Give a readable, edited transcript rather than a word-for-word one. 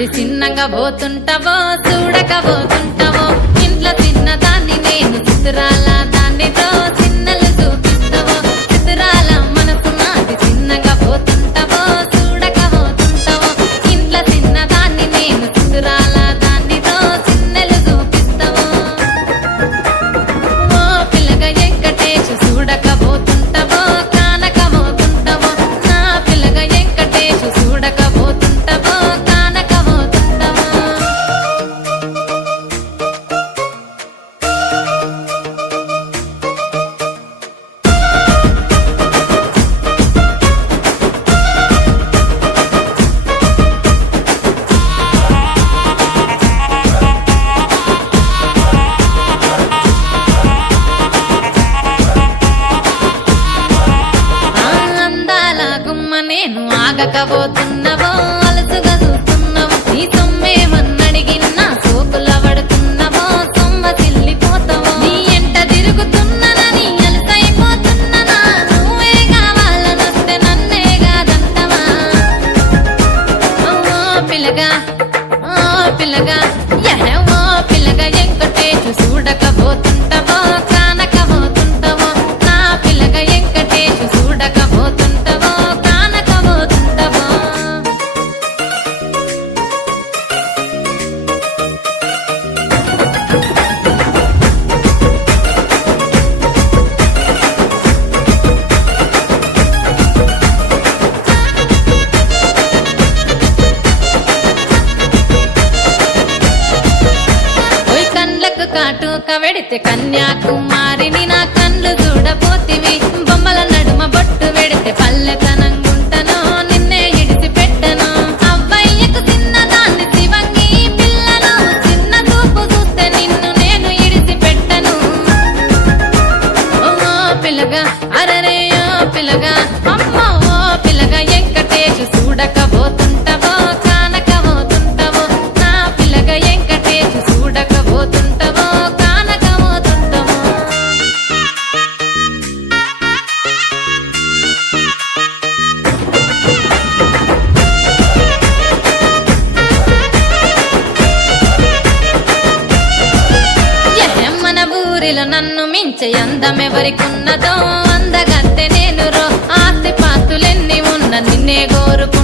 నాది చిన్నగా పోతుంటావో చూడకపోతుంటావో ఇంట్లో చిన్నదాన్ని నేను చిత్రాల దాన్నితో చిన్నలు చూపిస్తావో చిత్రాల మనసు నాది చిన్నగా పోతుంటావో చూడకపోతుంటావో ఇంట్లో చిన్నదాన్ని నేను చిత్రాల దాన్నితో చిన్నలు చూపిస్తావో ఓ పిల్లగా వెంకటేష్ చూడకపోతుంటావో కానకపోతుంటావో నా పిల్లగా వెంకటేష్ చూడకపోతుంటావో కానకపోతుంటావో అందాల గుమ్మ నేను ఆగకపోతున్నావో అలసుగా చూస్తున్నావో నీ సొమ్మేమన్నడిగినా సోకుల పడుతున్నావో సొమ్మ చిల్లిపోతావో నీ ఎంట తిరుగుతున్నానని అలసైపోతున్నానా నువ్వే కావాలనొస్తే నన్నే కాదంటవా ఓ పిల్లగా ఓ పిల్లగా ఓ పిల్లగా వెంకటేష్ చూడకపోతుంటావో కానకపోతుంటావో నా పిల్లగా వెంకటేష్ చూడకపోతుంటావో కానకపోతుంటావో ఓయ్ కండ్లకు కాటుక వెడితే కన్యాకుమారిని నా కండ్లు చూడపోతివి బొమ్మల నడుమ బొట్టు వెడితే పల్లెతనంగుంటను నిన్నే ఇడిసి పెట్టను అవ్వయ్యకు చిన్నదాన్ని శివంగి పిల్లను చిన్న చూపు చూస్తే నిన్ను నేను ఇడిసి పెట్టను ఓ పిల్లగా అరరే ఓ పిల్లగా అమ్మో ఓ పిల్లగా వెంకటేష్ చూడకపోతుంటావో కానకపోతుంటావో నా పిల్లగా వెంకటేష్ చూడకపోతుంటావో కానకపోతుంటావో మన ఊరిలో నన్ను మించే అందమెవరికున్నదో అందగత్తె నేను రో ఆస్తి పాస్తులెన్ని ఉన్న నిన్నే కోరుకు